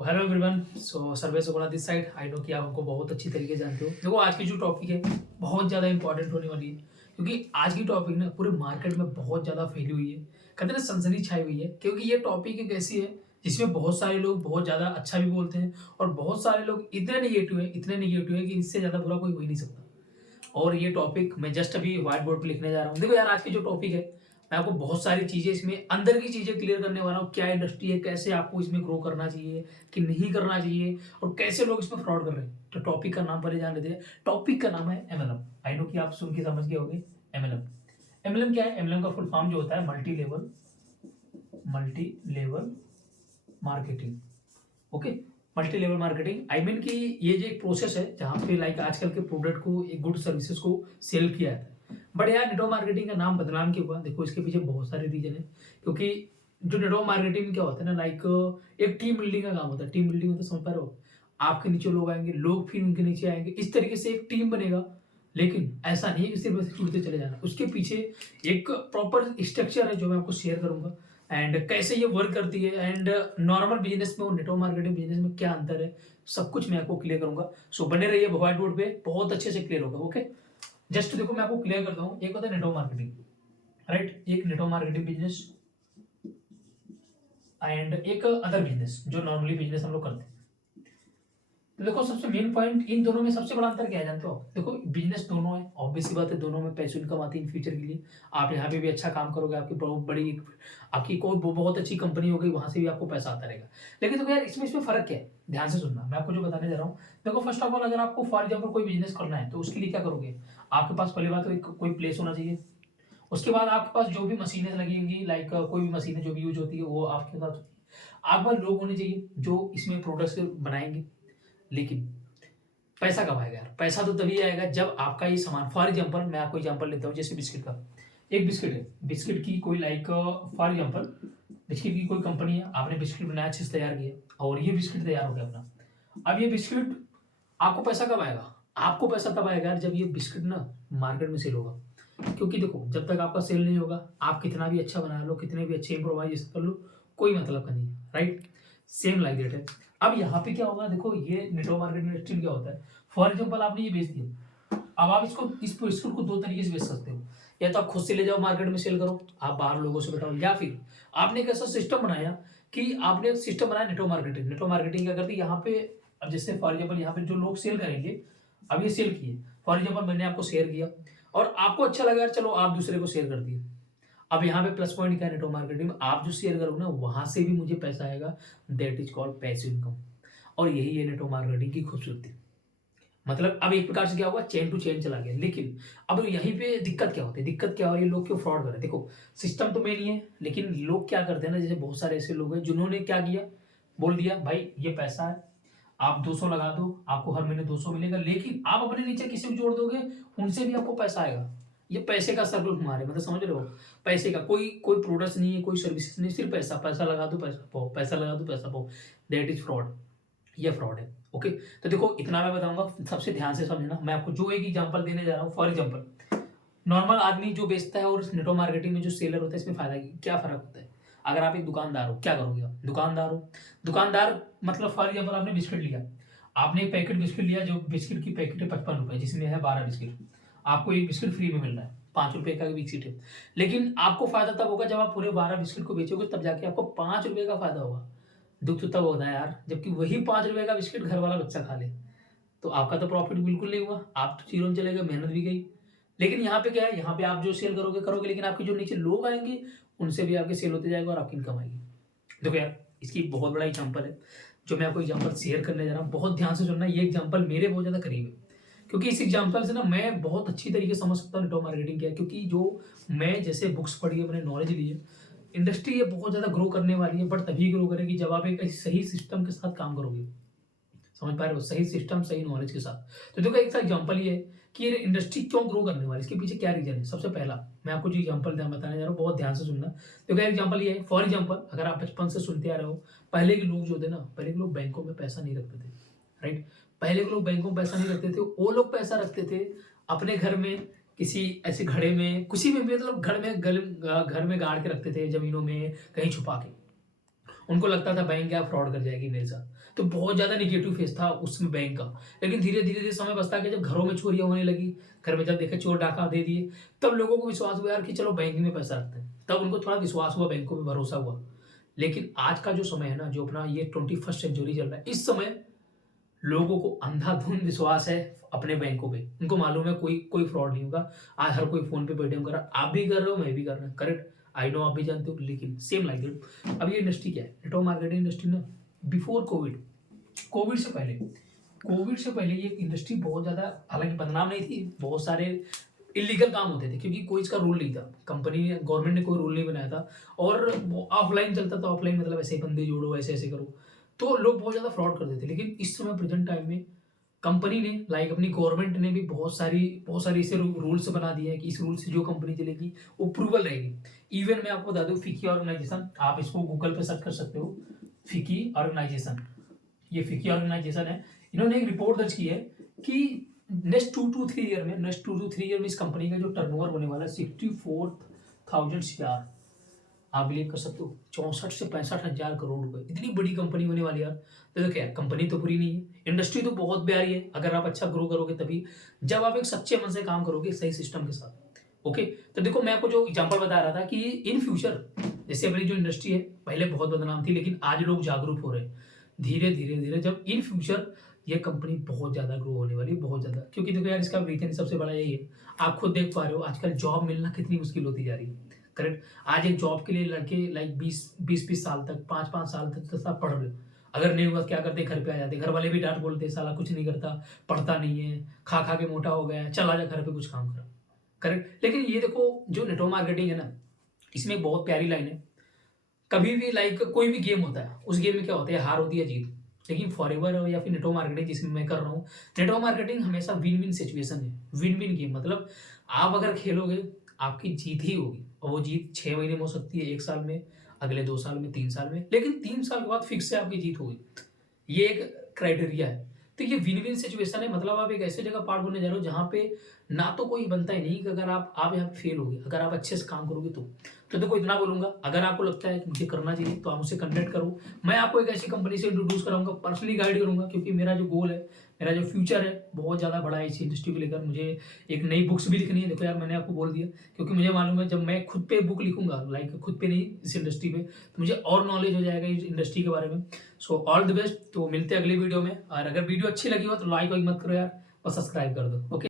Hello everyone. Survey Suguna this side. I know कि आप हमको बहुत अच्छी तरीके से जानते हो। देखो आज की जो टॉपिक है बहुत ज़्यादा इंपॉर्टेंट होने वाली है, क्योंकि आज की टॉपिक ना पूरे मार्केट में बहुत ज़्यादा फैली हुई है। कहते हैं ना सनसनी छाई हुई है, क्योंकि ये टॉपिक एक ऐसी है जिसमें बहुत सारे लोग बहुत ज़्यादा अच्छा भी बोलते हैं और बहुत सारे लोग इतने नेगेटिव है कि इससे ज़्यादा बुरा कोई हो ही नहीं सकता। और ये टॉपिक मैं जस्ट अभी व्हाइट बोर्ड पे लिखने जा रहा हूँ। देखो यार, आज की जो टॉपिक है मैं आपको बहुत सारी चीज़ें इसमें अंदर की चीज़ें क्लियर करने वाला हूँ। क्या इंडस्ट्री है, कैसे आपको इसमें ग्रो करना चाहिए कि नहीं करना चाहिए, और कैसे लोग इसमें फ्रॉड कर रहे हैं। तो टॉपिक का नाम पहले जान लेते हैं। टॉपिक का नाम है एमएलएम। आई नो कि आप सुन के समझ गए होंगे। एमएलएम एमएलएम क्या है? एमएलएम का फुल फॉर्म जो होता है multi level marketing. Okay, multi level marketing I mean कि ये जो एक प्रोसेस है जहाँ पे लाइक आजकल के प्रोडक्ट को, एक गुड सर्विसेज को सेल किया जाता है। बट यार, नेटवर्क मार्केटिंग का नाम बदनाम क्यों हुआ? देखो इसके पीछे बहुत सारे रीजन है। क्योंकि जो नेटवर्क मार्केटिंग में क्या होता है ना, लाइक एक टीम बिल्डिंग का काम होता है। टीम बिल्डिंग मतलब समझ पा रहे हो? आपके नीचे लोग आएंगे, लोग फिर उनके नीचे आएंगे, इस तरीके से एक टीम बनेगा। लेकिन ऐसा नहीं है कि सिर्फ ऐसे जुड़ते चले जाना, उसके पीछे एक प्रॉपर स्ट्रक्चर है जो मैं आपको शेयर करूंगा। एंड कैसे ये वर्क करती है, एंड नॉर्मल बिजनेस में और नेटवर्क मार्केटिंग बिजनेस में क्या अंतर है, सब कुछ मैं आपको क्लियर करूंगा। सो बने रहिए व्हाइट बोर्ड पे, बहुत अच्छे से क्लियर होगा। ओके, जस्ट देखो मैं आपको क्लियर करता हूँ। एक होता है नेटवर्क मार्केटिंग, राइट? एक नेटवर्क मार्केटिंग बिजनेस एंड एक अदर बिजनेस जो नॉर्मली बिजनेस हम लोग करते हैं। तो देखो सबसे मेन पॉइंट इन दोनों में सबसे बड़ा अंतर क्या है जानते हो? देखो बिजनेस दोनों है, ऑब्वियस सी बात है, दोनों में पैसे इनकम आती है इन फ्यूचर के लिए। आप यहाँ पे भी अच्छा काम करोगे, आपकी बहुत बड़ी, आपकी कोई बहुत अच्छी कंपनी हो गई, वहां से भी आपको पैसा आता रहेगा। लेकिन देखो यार, इसमें फर्क क्या है, ध्यान से सुनना मैं आपको जो बताने जा रहा हूँ। देखो फर्स्ट ऑफ ऑल, अगर आपको फॉर एग्जाम्पल कोई बिजनेस करना है तो उसके लिए क्या करोगे? आपके पास पहली बात तो एक कोई प्लेस होना चाहिए। उसके बाद आपके पास जो भी मशीनें लगी होंगी, लाइक कोई भी मशीनें जो भी यूज होती है वो आपके साथ होती है। आपके पास लोग होने चाहिए जो इसमें प्रोडक्ट्स बनाएंगे। लेकिन पैसा कब आएगा यार? पैसा तो तभी आएगा जब आपका ये सामान, फॉर एग्जाम्पल मैं आपको एग्जाम्पल लेता हूँ, जैसे बिस्किट का। एक बिस्किट है, बिस्किट की कोई लाइक फॉर एग्जाम्पल बिस्किट की कोई कंपनी है, आपने बिस्किट बनाया, अच्छे से तैयार किया और ये बिस्किट तैयार हो गया अपना। अब ये बिस्किट, आपको पैसा कब आएगा? आपको पैसा तब आएगा यार जब ये बिस्किट ना मार्केट में सेल होगा। क्योंकि देखो, जब तक आपका सेल नहीं होगा, आप कितना भी अच्छा बना लो, कितने भी अच्छे इम्प्रोवाइजेशन कर लो, कोई मतलब का नहीं है, राइट? सेम लाइक दैट है। अब यहाँ पे क्या होगा, देखो ये नेटवर्क मार्केटिंग इंडस्ट्री क्या होता है। फॉर एग्जाम्पल आपने ये बेच दिया, अब आप इसको, इस बिस्कुट को दो तरीके से बेच सकते हो। या तो आप खुद से ले जाओ मार्केट में सेल करो, आप बाहर लोगों से बताओ, या फिर आपने एक ऐसा सिस्टम बनाया कि आपने एक सिस्टम बनाया नेटवर्क मार्केटिंग क्या करती है यहाँ पे। अब जैसे फॉर एग्जाम्पल यहाँ पे जो लोग सेल करेंगे, अब ये सेल किए, फॉर एग्जाम्पल मैंने आपको शेयर किया और आपको अच्छा लगा यार, चलो आप दूसरे को शेयर कर दिए। अब यहाँ पे प्लस पॉइंट क्या है नेटवर्क मार्केटिंग में, आप जो शेयर करोगे ना वहां से भी मुझे पैसा आएगा। That is called passive income. और यही है नेटवर्क मार्केटिंग की खूबसूरती। मतलब अब एक प्रकार से क्या होगा, चेन टू चेन चला गया। लेकिन अब यहीं पे दिक्कत क्या होती है, दिक्कत क्या हो रही है, लोग क्यों फ्रॉड कर रहे हैं? देखो सिस्टम तो मेन ही है, लेकिन लोग क्या करते हैं ना, जैसे बहुत सारे ऐसे लोग हैं जिन्होंने क्या किया, बोल दिया भाई ये पैसा है, आप 200 लगा दो, आपको हर महीने 200 मिलेगा। लेकिन आप अपने नीचे किसी को जोड़ दोगे, उनसे भी आपको पैसा आएगा। ये पैसे का सर्कल घुमा रहे हैं, मतलब समझ रहे हो? पैसे का कोई कोई प्रोडक्ट नहीं है, कोई सर्विसेज नहीं, सिर्फ पैसा। पैसा लगा दो पैसा पाओ, पैसा लगा दो पैसा पाओ। That is fraud. ये फ्रॉड है। ओके, तो देखो इतना मैं बताऊंगा, सबसे ध्यान से समझना। मैं आपको जो एक एग्जांपल देने जा रहा हूँ, फॉर एग्जांपल नॉर्मल आदमी जो बेचता है और नेटवर्क मार्केटिंग में जो सेलर होता है, इसमें फायदा क्या फर्क होता है? अगर आप एक दुकानदार हो, क्या करोगे आप? दुकानदार हो, दुकानदार मतलब फॉर एग्जाम्पल आपने बिस्किट लिया, आपने एक पैकेट बिस्किट लिया, जो बिस्किट की पैकेट है 55 रुपए, जिसमें है 12 बिस्किट। आपको एक बिस्किट फ्री में मिल रहा है, 5 रुपए का बिस्किट है। लेकिन आपको फायदा तब होगा जब आप पूरे 12 बिस्किट को बेचोगे, तब जाके आपको 5 रुपए का फायदा होगा। दुख तो तब होता है यार जबकि वही 5 रुपए का बिस्किट घर वाला बच्चा खा ले। तो आपका तो प्रॉफिट बिल्कुल नहीं हुआ, आप तो जीरो में चले गए, मेहनत भी गई। लेकिन यहाँ पे क्या है, यहाँ पे आप जो सेल करोगे करोगे, लेकिन आपके जो नीचे लोग आएंगे उनसे भी आपके सेल होते जाएगा और आपकी इनकम आएगी। देखो यार, इसकी बहुत बड़ा एग्जांपल है जो मैं आपको एग्जांपल शेयर करने जा रहा हूँ। बहुत ध्यान से सुनना, ये एग्जांपल मेरे बहुत ज़्यादा करीब है। क्योंकि इस एग्जांपल से ना मैं बहुत अच्छी तरीके से समझ सकता हूँ नेटवर्क मार्केटिंग क्या है। क्योंकि जो मैं जैसे बुक्स पढ़ी है, मैंने नॉलेज ली है, इंडस्ट्री ये बहुत ज़्यादा ग्रो करने वाली है। बट तभी ग्रो करेगी जब आप एक सही सिस्टम के साथ काम करोगे। समझ पा रहे हो? सही सिस्टम, सही नॉलेज के साथ। तो देखो एक सा एग्जांपल ये है कि ये इंडस्ट्री क्यों ग्रो करने वाली है, इसके पीछे क्या रीजन है। सबसे पहला मैं आपको जो एग्जांपल बताने जा रहा हूँ, बहुत ध्यान से सुनना। देखो एग्जांपल ये है, फॉर एग्जांपल अगर आप बचपन से सुनते आ रहे हो, पहले के लोग जो थे ना, पहले के लोग बैंकों में पैसा नहीं रखते थे, राइट? पहले के लोग बैंकों में पैसा नहीं रखते थे, वो लोग पैसा रखते थे अपने घर में, किसी ऐसे घड़े में, किसी में भी, मतलब घर में घर में गाड़ के रखते थे, जमीनों में कहीं छुपा के। उनको लगता था बैंक क्या फ्रॉड कर जाएगी मेरे साथ, तो बहुत ज़्यादा निगेटिव फेस था उसमें बैंक का। लेकिन धीरे-धीरे समय बचता गया, जब घरों में चोरियाँ होने लगी, घर में जब देखे चोर डाका दे दिए, तब लोगों को विश्वास हुआ यार कि चलो बैंक में पैसा रखते हैं। तब उनको थोड़ा विश्वास हुआ, बैंकों पे भरोसा हुआ। लेकिन आज का जो समय है ना, जो अपना ये 21st सेंचुरी चल रहा है, इस समय लोगों को अंधाधुंध विश्वास है अपने बैंकों पे। उनको मालूम है कोई कोई फ्रॉड नहीं होगा। आज हर कोई फ़ोन पे पेटीएम कर रहा है, आप भी कर रहे हो, मैं भी कर रहा हूँ, करेक्ट? आई नो आप भी जानते हो, लेकिन सेम लाइक दैट अब ये इंडस्ट्री क्या है? नेटवर्क मार्केटिंग इंडस्ट्री ना, बिफोर कोविड, कोविड से पहले ये इंडस्ट्री बहुत ज़्यादा, हालाँकि बदनाम नहीं थी, बहुत सारे इल्लीगल काम होते थे क्योंकि कोई इसका रूल नहीं था। कंपनी ने, गवर्नमेंट ने कोई रूल नहीं बनाया था और वो ऑफलाइन चलता था। ऑफलाइन मतलब ऐसे ही बंदे जोड़ो, ऐसे-ऐसे करो, तो लोग बहुत ज़्यादा फ्रॉड करते थे। लेकिन इस समय प्रेज़ेंट टाइम में कंपनी ने, लाइक अपनी गवर्नमेंट ने भी बहुत सारी ऐसे रूल्स बना दिए हैं कि इस रूल से जो कंपनी चलेगी वो अप्रूवल रहेगी। इवन मैं आपको बता दूँ, फिकी ऑर्गेनाइजेशन, आप इसको गूगल पे सर्च कर सकते हो, फिकी ऑर्गेनाइजेशन, ये फिकी ऑर्गेनाइजेशन है। इन्होंने एक रिपोर्ट दर्ज की है कि नेक्स्ट 2 to 3 ईयर में इस कंपनी का जो टर्नओवर होने वाला है 64,000 CR, आप बिलीव कर सकते हो, 64 से 65 हजार करोड़ रुपए। इतनी बड़ी कंपनी होने वाली है यार। तो देखो यार, कंपनी तो बुरी नहीं है, इंडस्ट्री तो बहुत प्यारी है। अगर आप अच्छा ग्रो करोगे तभी, जब आप एक सच्चे मन से काम करोगे सही सिस्टम के साथ। ओके, तो देखो मैं आपको जो एग्जांपल बता रहा था कि इन फ्यूचर, जैसे अपनी जो इंडस्ट्री है पहले बहुत बदनाम थी, लेकिन आज लोग जागरूक हो रहे हैं धीरे धीरे, जब इन फ्यूचर ये कंपनी बहुत ज़्यादा ग्रो होने वाली है, बहुत ज़्यादा। क्योंकि देखो यार, इसका रीजन सबसे बड़ा यही है, आप खुद देख पा रहे हो आजकल जॉब मिलना कितनी मुश्किल होती जा रही है, करेक्ट? आज एक जॉब के लिए लड़के लाइक 20 साल तक, 5 साल तक तो सब पढ़ रहे हो। अगर नहीं हुआ क्या करते, घर पे आ जाते, घर वाले भी डांट बोलते, साला कुछ नहीं करता, पढ़ता नहीं है, खा खा के मोटा हो गया है, चला जा घर पे कुछ काम कर, करेक्ट? लेकिन ये देखो, जो नेटवर्क मार्केटिंग है ना, इसमें एक बहुत प्यारी लाइन है। कभी भी लाइक कोई भी गेम होता है, उस गेम में क्या होता है, हार होती है, जीत। लेकिन फॉरएवर या फिर नेटवर्क मार्केटिंग जिसमें मैं कर रहा हूँ, नेटवर्क मार्केटिंग हमेशा विन विन सिचुएशन है, विन विन गेम। मतलब आप अगर खेलोगे, आपकी जीत ही होगी, और वो जीत 6 महीने में हो सकती है, 1 साल में, अगले 2 साल में, 3 साल में, लेकिन 3 साल के बाद फिक्स से आपकी जीत होगी। ये एक क्राइटेरिया है। तो ये विन विन सिचुएशन है, मतलब आप एक ऐसी जगह पार्ट बनने जा रहे हो जहाँ पे ना तो कोई बनता ही नहीं कि अगर आप यहाँ पे फेल हो गए, अगर आप अच्छे से काम करोगे तो देखो इतना बोलूंगा, अगर आपको लगता है कि मुझे करना चाहिए तो आप मुझसे कनेक्ट करो। मैं आपको एक ऐसी कंपनी से इंट्रोड्यूस कराऊंगा, पर्सनली गाइड करूंगा, क्योंकि मेरा जो गोल है, मेरा जो फ्यूचर है, बहुत ज़्यादा बड़ा है इस इंडस्ट्री को लेकर। मुझे एक नई बुक्स भी लिखनी है। देखो यार, मैंने आपको बोल दिया, क्योंकि मुझे मालूम है जब मैं खुद पे बुक लिखूंगा, लाइक खुद पे नहीं, इस इंडस्ट्री पे, तो मुझे और नॉलेज हो जाएगा इस इंडस्ट्री के बारे में। So all the best. तो मिलते हैं अगली वीडियो में, और अगर वीडियो अच्छी लगी हो तो लाइक वाइक मत करो यार, और सब्सक्राइब कर दो। ओके।